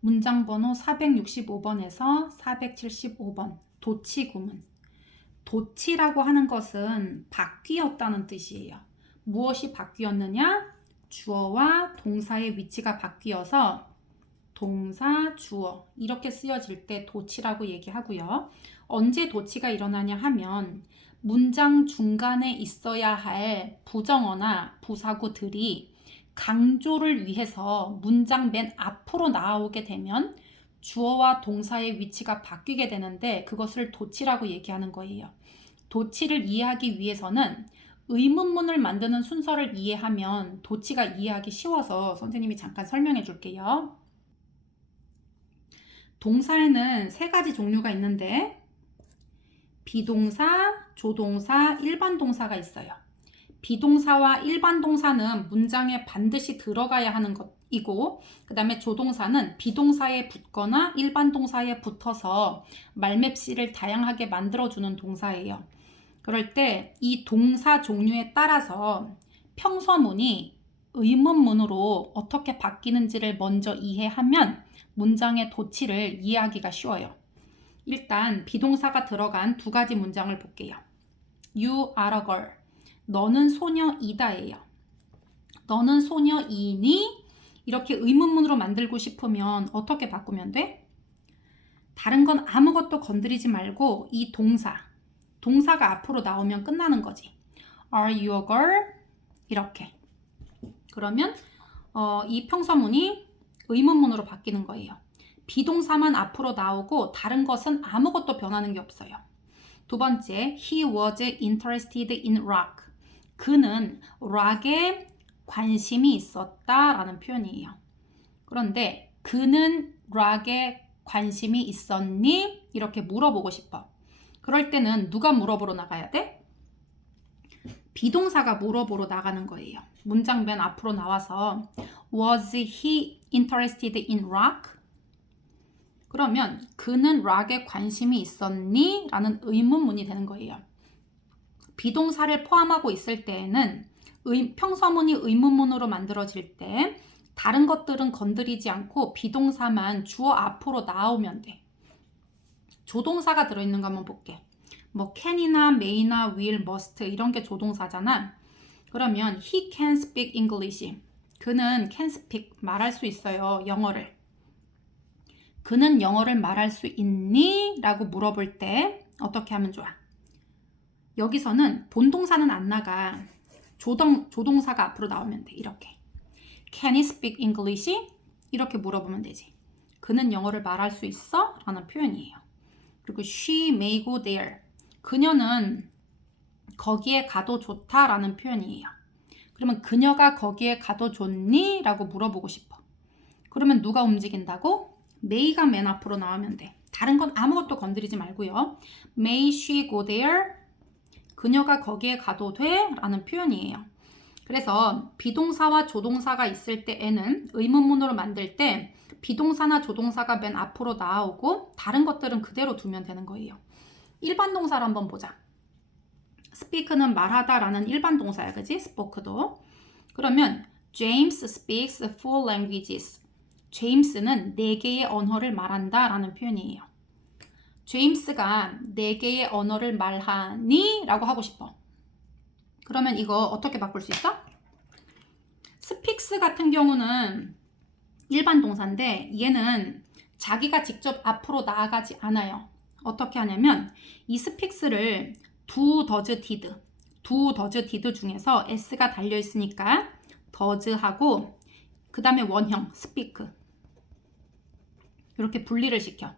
문장 번호 465번에서 475번 도치 구문. 도치라고 하는 것은 바뀌었다는 뜻이에요. 무엇이 바뀌었느냐? 주어와 동사의 위치가 바뀌어서 동사, 주어 이렇게 쓰여질 때 도치라고 얘기하고요. 언제 도치가 일어나냐 하면 문장 중간에 있어야 할 부정어나 부사구들이 강조를 위해서 문장 맨 앞으로 나오게 되면 주어와 동사의 위치가 바뀌게 되는데 그것을 도치라고 얘기하는 거예요. 도치를 이해하기 위해서는 의문문을 만드는 순서를 이해하면 도치가 이해하기 쉬워서 선생님이 잠깐 설명해 줄게요. 동사에는 세 가지 종류가 있는데 비동사, 조동사, 일반 동사가 있어요. 비동사와 일반 동사는 문장에 반드시 들어가야 하는 것이고 그 다음에 조동사는 비동사에 붙거나 일반 동사에 붙어서 말맵시를 다양하게 만들어주는 동사예요. 그럴 때 이 동사 종류에 따라서 평서문이 의문문으로 어떻게 바뀌는지를 먼저 이해하면 문장의 도치를 이해하기가 쉬워요. 일단 비동사가 들어간 두 가지 문장을 볼게요. You are a girl. 너는 소녀이다예요. 너는 소녀이니? 이렇게 의문문으로 만들고 싶으면 어떻게 바꾸면 돼? 다른 건 아무것도 건드리지 말고 이 동사가 앞으로 나오면 끝나는 거지. Are you a girl? 이렇게. 그러면 이 평서문이 의문문으로 바뀌는 거예요. 비동사만 앞으로 나오고 다른 것은 아무것도 변하는 게 없어요. 두 번째, he was interested in rock. 그는 락에 관심이 있었다라는 표현이에요. 그런데 그는 락에 관심이 있었니? 이렇게 물어보고 싶어. 그럴 때는 누가 물어보러 나가야 돼? 비동사가 물어보러 나가는 거예요. 문장 맨 앞으로 나와서 Was he interested in rock? 그러면 그는 락에 관심이 있었니? 라는 의문문이 되는 거예요. 비동사를 포함하고 있을 때에는 평서문이 의문문으로 만들어질 때 다른 것들은 건드리지 않고 비동사만 주어 앞으로 나오면 돼. 조동사가 들어있는 거 한번 볼게. 뭐 can이나 may나 will, must 이런 게 조동사잖아. 그러면 he can speak English. 그는 can speak, 말할 수 있어요. 영어를. 그는 영어를 말할 수 있니? 라고 물어볼 때 어떻게 하면 좋아? 여기서는 본동사는 안 나가. 조동사가 앞으로 나오면 돼. 이렇게. Can he speak English? 이렇게 물어보면 되지. 그는 영어를 말할 수 있어? 라는 표현이에요. 그리고 she may go there. 그녀는 거기에 가도 좋다라는 표현이에요. 그러면 그녀가 거기에 가도 좋니? 라고 물어보고 싶어. 그러면 누가 움직인다고? may가 맨 앞으로 나오면 돼. 다른 건 아무것도 건드리지 말고요. May she go there? 그녀가 거기에 가도 돼? 라는 표현이에요. 그래서 비동사와 조동사가 있을 때에는 의문문으로 만들 때 비동사나 조동사가 맨 앞으로 나오고 다른 것들은 그대로 두면 되는 거예요. 일반 동사를 한번 보자. speak는 말하다라는 일반 동사야, 그지? spoke도. 그러면 James speaks four languages. 제임스는 4개의 언어를 말한다 라는 표현이에요. 제임스가 4개의 언어를 말하니? 라고 하고 싶어. 그러면 이거 어떻게 바꿀 수 있어? speaks 같은 경우는 일반 동사인데 얘는 자기가 직접 앞으로 나아가지 않아요. 어떻게 하냐면 이 speaks를 do, does, did 중에서 s가 달려있으니까 does하고 그 다음에 원형 speak 이렇게 분리를 시켜.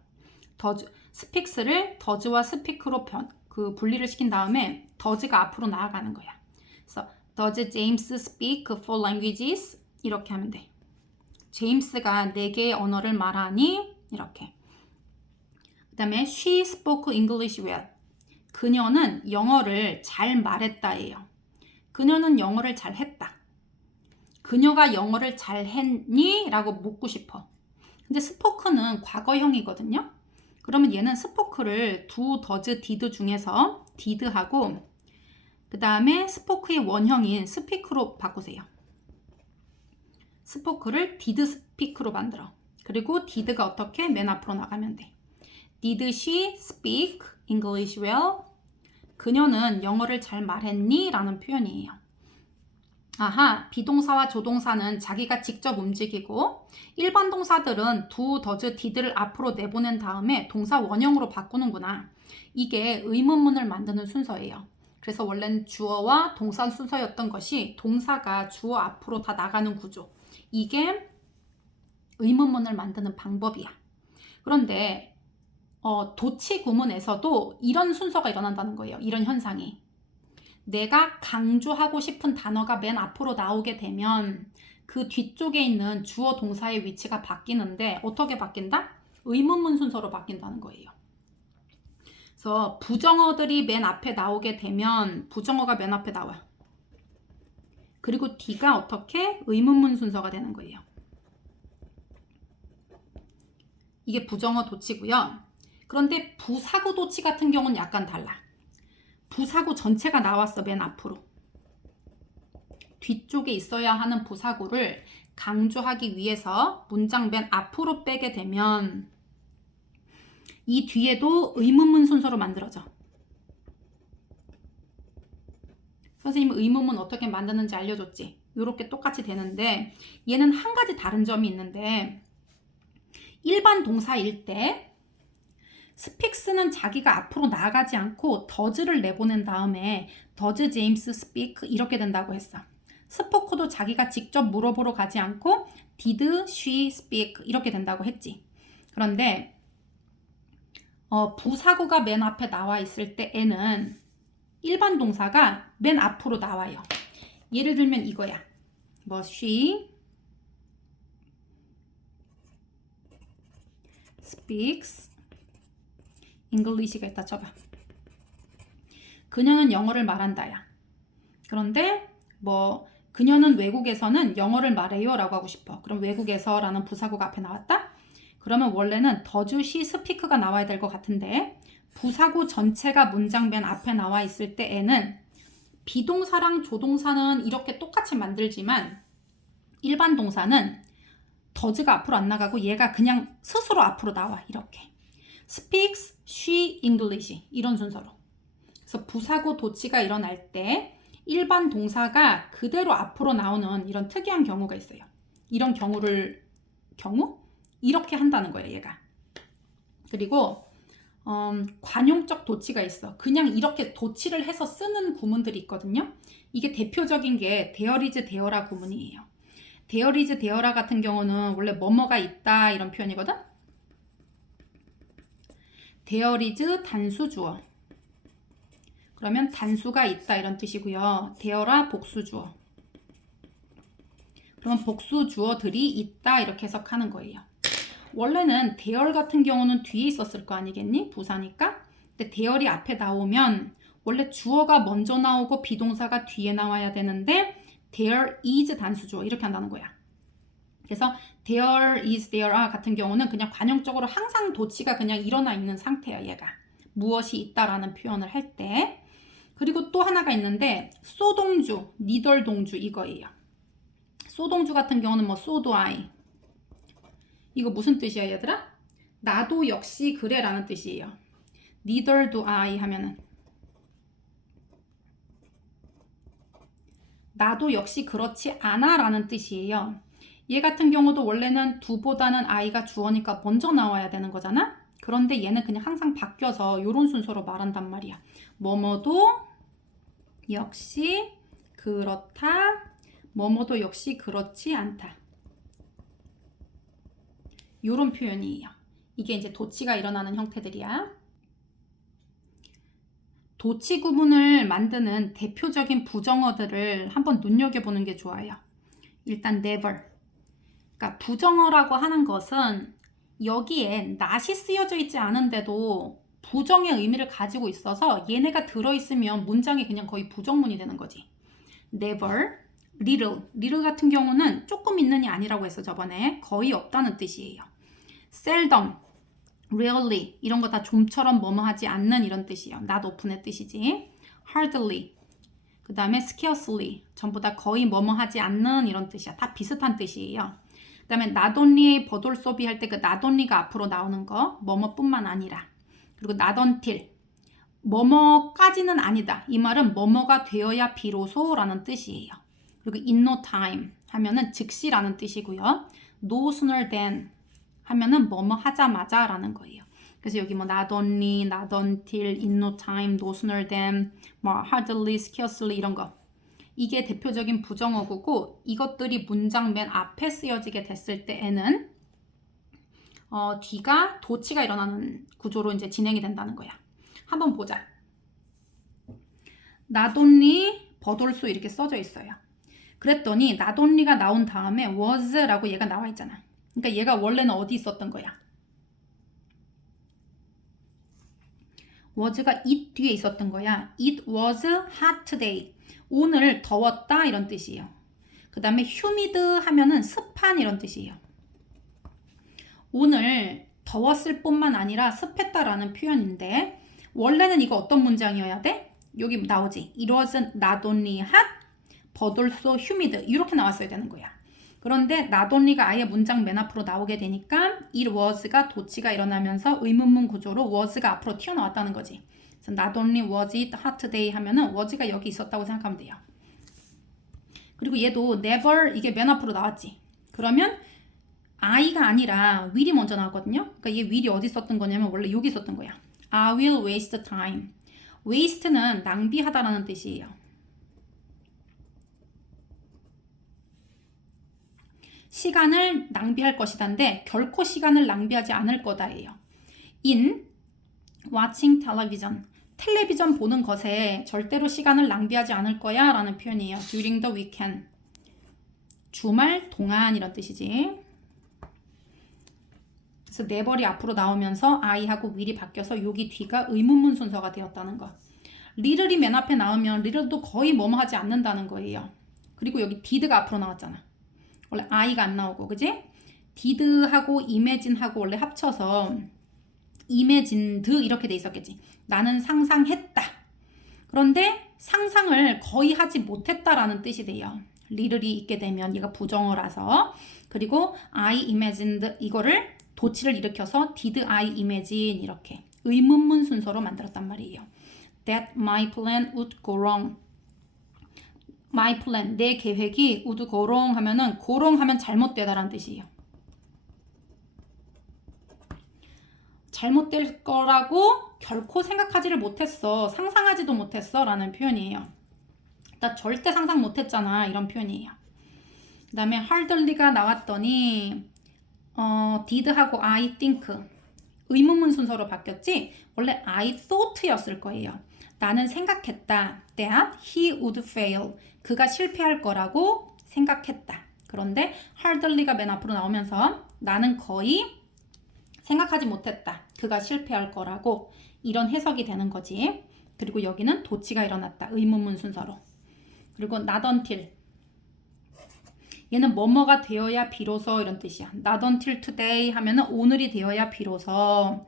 speaks를 does와 speak로 분리를 시킨 다음에 does가 앞으로 나아가는 거야. 그래서 does James speak four languages? 이렇게 하면 돼. 제임스가 4개의 언어를 말하니? 이렇게. 그 다음에 she spoke English well. 그녀는 영어를 잘 말했다예요. 그녀는 영어를 잘 했다. 그녀가 영어를 잘 했니? 라고 묻고 싶어. 근데 spoke는 과거형이거든요. 그러면 얘는 spoke를 do, does, did 중에서 did하고 그 다음에 spoke의 원형인 speak로 바꾸세요. spoke를 did speak로 만들어. 그리고 did가 어떻게? 맨 앞으로 나가면 돼. Did she speak English well? 그녀는 영어를 잘 말했니? 라는 표현이에요. 아하, 비동사와 조동사는 자기가 직접 움직이고 일반 동사들은 do, does, did를 앞으로 내보낸 다음에 동사 원형으로 바꾸는구나. 이게 의문문을 만드는 순서예요. 그래서 원래는 주어와 동사 순서였던 것이 동사가 주어 앞으로 다 나가는 구조. 이게 의문문을 만드는 방법이야. 그런데 도치 구문에서도 이런 순서가 일어난다는 거예요. 이런 현상이. 내가 강조하고 싶은 단어가 맨 앞으로 나오게 되면 그 뒤쪽에 있는 주어 동사의 위치가 바뀌는데 어떻게 바뀐다? 의문문 순서로 바뀐다는 거예요. 그래서 부정어들이 맨 앞에 나오게 되면 부정어가 맨 앞에 나와. 그리고 D가 어떻게? 의문문 순서가 되는 거예요. 이게 부정어 도치고요. 그런데 부사구 도치 같은 경우는 약간 달라. 부사구 전체가 나왔어, 맨 앞으로. 뒤쪽에 있어야 하는 부사구를 강조하기 위해서 문장 맨 앞으로 빼게 되면 이 뒤에도 의문문 순서로 만들어져. 선생님이 의문문 어떻게 만드는지 알려줬지? 이렇게 똑같이 되는데 얘는 한 가지 다른 점이 있는데 일반 동사일 때 스픽스는 자기가 앞으로 나아가지 않고 does를 내보낸 다음에 does James speak 이렇게 된다고 했어. 스포크도 자기가 직접 물어보러 가지 않고 did she speak 이렇게 된다고 했지. 그런데 부사구가 맨 앞에 나와 있을 때에는 일반 동사가 맨 앞으로 나와요. 예를 들면 이거야. 뭐 she speaks English가 있다 쳐봐. 그녀는 영어를 말한다야. 그런데 뭐 그녀는 외국에서는 영어를 말해요 라고 하고 싶어. 그럼 외국에서 라는 부사구가 앞에 나왔다? 그러면 원래는 does she speak가 나와야 될 것 같은데 부사구 전체가 문장 맨 앞에 나와 있을 때에는 비동사랑 조동사는 이렇게 똑같이 만들지만 일반 동사는 does가 앞으로 안 나가고 얘가 그냥 스스로 앞으로 나와. 이렇게. speaks she English 이런 순서로. 그래서 부사구 도치가 일어날 때 일반 동사가 그대로 앞으로 나오는 이런 특이한 경우가 있어요. 이런 경우 이렇게 한다는 거예요, 얘가. 그리고 관용적 도치가 있어. 그냥 이렇게 도치를 해서 쓰는 구문들이 있거든요. 이게 대표적인 게 there is there라 구문이에요. there is there라 같은 경우는 원래 뭐뭐가 있다 이런 표현이거든. there is 단수 주어. 그러면 단수가 있다 이런 뜻이고요. there라 복수 주어. 그러면 복수 주어들이 있다 이렇게 해석하는 거예요. 원래는 there 같은 경우는 뒤에 있었을 거 아니겠니? 부사니까. 근데 there이 앞에 나오면 원래 주어가 먼저 나오고 비동사가 뒤에 나와야 되는데 there is 단수 주어 이렇게 한다는 거야. 그래서 there is there 같은 경우는 그냥 관용적으로 항상 도치가 그냥 일어나 있는 상태야, 얘가. 무엇이 있다라는 표현을 할 때. 그리고 또 하나가 있는데 소동주, neither 동주 이거예요. 소동주 같은 경우는 뭐 so do I. 이거 무슨 뜻이야, 얘들아? 나도 역시 그래 라는 뜻이에요. neither do I 하면은 나도 역시 그렇지 않아 라는 뜻이에요. 얘 같은 경우도 원래는 do보다는 I가 주어니까 먼저 나와야 되는 거잖아? 그런데 얘는 그냥 항상 바뀌어서 이런 순서로 말한단 말이야. 뭐뭐도 역시 그렇다. 뭐뭐도 역시 그렇지 않다. 이런 표현이에요. 이게 이제 도치가 일어나는 형태들이야. 도치 구문을 만드는 대표적인 부정어들을 한번 눈여겨보는 게 좋아요. 일단 never. 그러니까 부정어라고 하는 것은 여기에 not이 쓰여져 있지 않은데도 부정의 의미를 가지고 있어서 얘네가 들어있으면 문장이 그냥 거의 부정문이 되는 거지. never, little 같은 경우는 조금 있는이 아니라고 했어 저번에. 거의 없다는 뜻이에요. seldom, rarely 이런 거 다 좀처럼 뭐뭐 하지 않는 이런 뜻이에요. not often의 뜻이지. hardly, 그 다음에 scarcely 전부 다 거의 뭐뭐 하지 않는 이런 뜻이야. 다 비슷한 뜻이에요. 그다음에 not only but also be 할 때 그 not only가 앞으로 나오는 거 뭐뭐뿐만 아니라. 그리고 not until 뭐뭐까지는 아니다. 이 말은 뭐뭐가 되어야 비로소라는 뜻이에요. 그리고 in no time 하면은 즉시라는 뜻이고요. no sooner than 하면은 뭐뭐 하자마자라는 거예요. 그래서 여기 뭐 not only, not until, in no time, no sooner than, 뭐 hardly, scarcely 이런 거. 이게 대표적인 부정어구고 이것들이 문장 맨 앞에 쓰여지게 됐을 때에는 뒤가 도치가 일어나는 구조로 이제 진행이 된다는 거야. 한번 보자. not only, but also 이렇게 써져 있어요. 그랬더니 not only가 나온 다음에 was라고 얘가 나와 있잖아. 그러니까 얘가 원래는 어디 있었던 거야? was가 it 뒤에 있었던 거야. It was hot today. 오늘 더웠다 이런 뜻이에요. 그 다음에 humid 하면은 습한 이런 뜻이에요. 오늘 더웠을 뿐만 아니라 습했다라는 표현인데 원래는 이거 어떤 문장이어야 돼? 여기 나오지. It was not only hot, but also humid. 이렇게 나왔어야 되는 거야. 그런데 not only가 아예 문장 맨 앞으로 나오게 되니까 it was가 도치가 일어나면서 의문문 구조로 was가 앞으로 튀어나왔다는 거지. 그래서 not only was it hot today 하면은 was가 여기 있었다고 생각하면 돼요. 그리고 얘도 never 이게 맨 앞으로 나왔지. 그러면 I가 아니라 will이 먼저 나왔거든요. 그러니까 얘 will이 어디 있었던 거냐면 원래 여기 있었던 거야. I will waste time. waste는 낭비하다라는 뜻이에요. 시간을 낭비할 것이다인데 결코 시간을 낭비하지 않을 거다예요. In watching television. 텔레비전 보는 것에 절대로 시간을 낭비하지 않을 거야 라는 표현이에요. During the weekend. 주말 동안 이런 뜻이지. 그래서 never이 앞으로 나오면서 I하고 will이 바뀌어서 여기 뒤가 의문문 순서가 되었다는 거. little이 맨 앞에 나오면 little도 거의 뭐뭐 하지 않는다는 거예요. 그리고 여기 did가 앞으로 나왔잖아. 원래 I가 안 나오고 그지? did하고 imagine하고 원래 합쳐서 imagined 이렇게 돼 있었겠지. 나는 상상했다. 그런데 상상을 거의 하지 못했다라는 뜻이 돼요. little이 있게 되면 얘가 부정어라서. 그리고 I imagined 이거를 도치를 일으켜서 did I imagine 이렇게 의문문 순서로 만들었단 말이에요. That my plan would go wrong. My plan, 내 계획이 would go wrong 하면은 go wrong 하면 잘못되다라는 뜻이에요. 잘못될 거라고 결코 생각하지를 못했어. 상상하지도 못했어 라는 표현이에요. 나 절대 상상 못했잖아 이런 표현이에요. 그 다음에 hardly가 나왔더니 did하고 I think 의문문 순서로 바뀌었지. 원래 I thought 였을 거예요. 나는 생각했다. That he would fail. 그가 실패할 거라고 생각했다. 그런데 hardly가 맨 앞으로 나오면서 나는 거의 생각하지 못했다. 그가 실패할 거라고 이런 해석이 되는 거지. 그리고 여기는 도치가 일어났다. 의문문 순서로. 그리고 not until. 얘는 뭐뭐가 되어야 비로소 이런 뜻이야. Not until today 하면은 오늘이 되어야 비로소.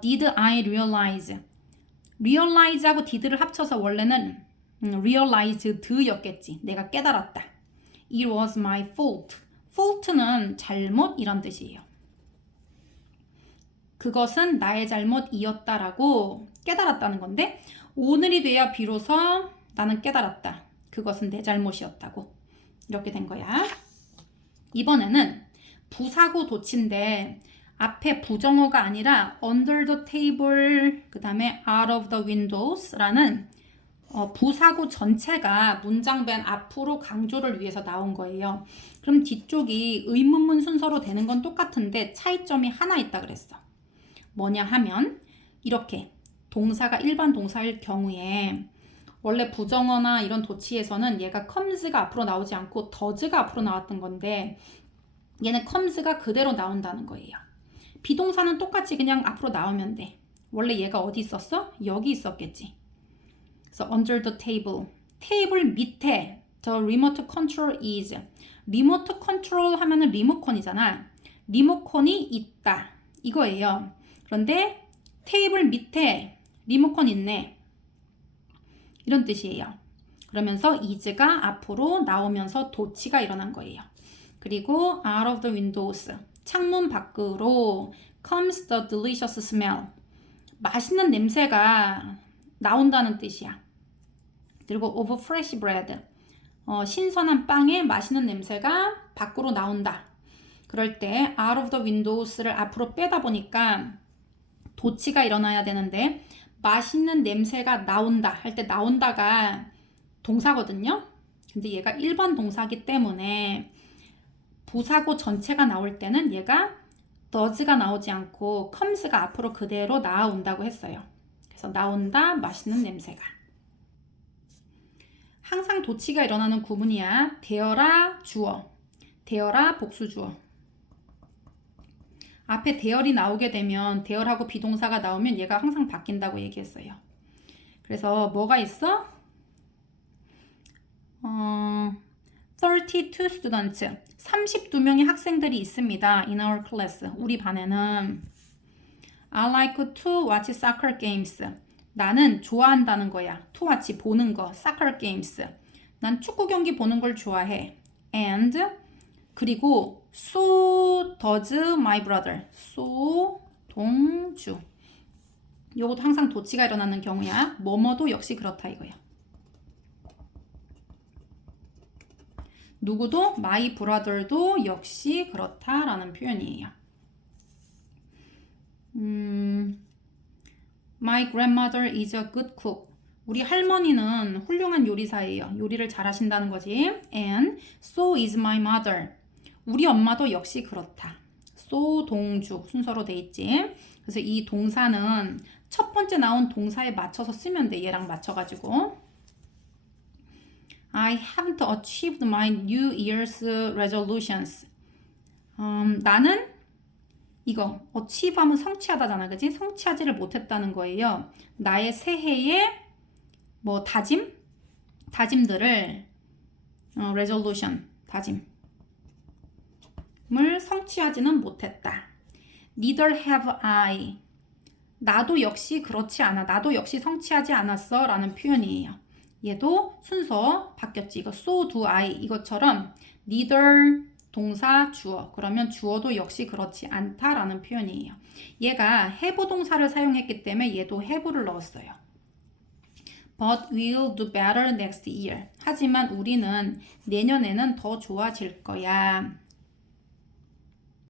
Did I realize? realize하고 did를 합쳐서 원래는 realized였겠지. 내가 깨달았다. It was my fault. fault는 잘못 이런 뜻이에요. 그것은 나의 잘못이었다라고 깨달았다는 건데 오늘이 돼야 비로소 나는 깨달았다. 그것은 내 잘못이었다고. 이렇게 된 거야. 이번에는 부사구 도치인데 앞에 부정어가 아니라 under the table 그 다음에 out of the windows라는 부사구 전체가 문장 맨 앞으로 강조를 위해서 나온 거예요. 그럼 뒤쪽이 의문문 순서로 되는 건 똑같은데 차이점이 하나 있다 그랬어. 뭐냐 하면 이렇게 동사가 일반 동사일 경우에 원래 부정어나 이런 도치에서는 얘가 comes가 앞으로 나오지 않고 does가 앞으로 나왔던 건데 얘는 comes가 그대로 나온다는 거예요. 비동사는 똑같이 그냥 앞으로 나오면 돼. 원래 얘가 어디 있었어? 여기 있었겠지. 그래서 under the table. 테이블 밑에 the remote control is. remote control 하면은 리모컨이잖아. 리모컨이 있다. 이거예요. 그런데 테이블 밑에 리모컨 있네. 이런 뜻이에요. 그러면서 is가 앞으로 나오면서 도치가 일어난 거예요. 그리고 out of the windows. 창문 밖으로 comes the delicious smell. 맛있는 냄새가 나온다는 뜻이야. 그리고 of fresh bread. 신선한 빵에 맛있는 냄새가 밖으로 나온다. 그럴 때 out of the windows를 앞으로 빼다 보니까 도치가 일어나야 되는데 맛있는 냄새가 나온다 할 때 나온다가 동사거든요. 근데 얘가 1번 동사기 때문에 부사고 전체가 나올 때는 얘가 does가 나오지 않고 comes가 앞으로 그대로 나온다고 했어요. 그래서 나온다, 맛있는 냄새가. 항상 도치가 일어나는 구문이야. 되어라 주어, 되어라 복수 주어. 앞에 대열이 나오게 되면 대열하고 비동사가 나오면 얘가 항상 바뀐다고 얘기했어요. 그래서 뭐가 있어? 32 students, 32명의 학생들이 있습니다. In our class, 우리 반에는. I like to watch soccer games. 나는 좋아한다는 거야. to watch, 보는 거, soccer games. 난 축구 경기 보는 걸 좋아해. And, 그리고 so does my brother. so, 동주. 요것도 항상 도치가 일어나는 경우야. 뭐뭐도 역시 그렇다 이거야. 누구도 my brother도 역시 그렇다라는 표현이에요. My grandmother is a good cook. 우리 할머니는 훌륭한 요리사예요. 요리를 잘하신다는 거지. And so is my mother. 우리 엄마도 역시 그렇다. so 동주 순서로 돼 있지. 그래서 이 동사는 첫 번째 나온 동사에 맞춰서 쓰면 돼. 얘랑 맞춰가지고. I haven't achieved my New Year's resolutions. 나는 이거 achieve 하면 성취하다잖아, 그지? 성취하지를 못했다는 거예요. 나의 새해의 뭐 다짐들을 resolution, 다짐을 성취하지는 못했다. Neither have I. 나도 역시 그렇지 않아. 나도 역시 성취하지 않았어 라는 표현이에요. 얘도 순서 바뀌었지. 이거 so do I 이것처럼 neither 동사 주어 그러면 주어도 역시 그렇지 않다라는 표현이에요. 얘가 have 동사를 사용했기 때문에 얘도 have를 넣었어요. But we'll do better next year. 하지만 우리는 내년에는 더 좋아질 거야.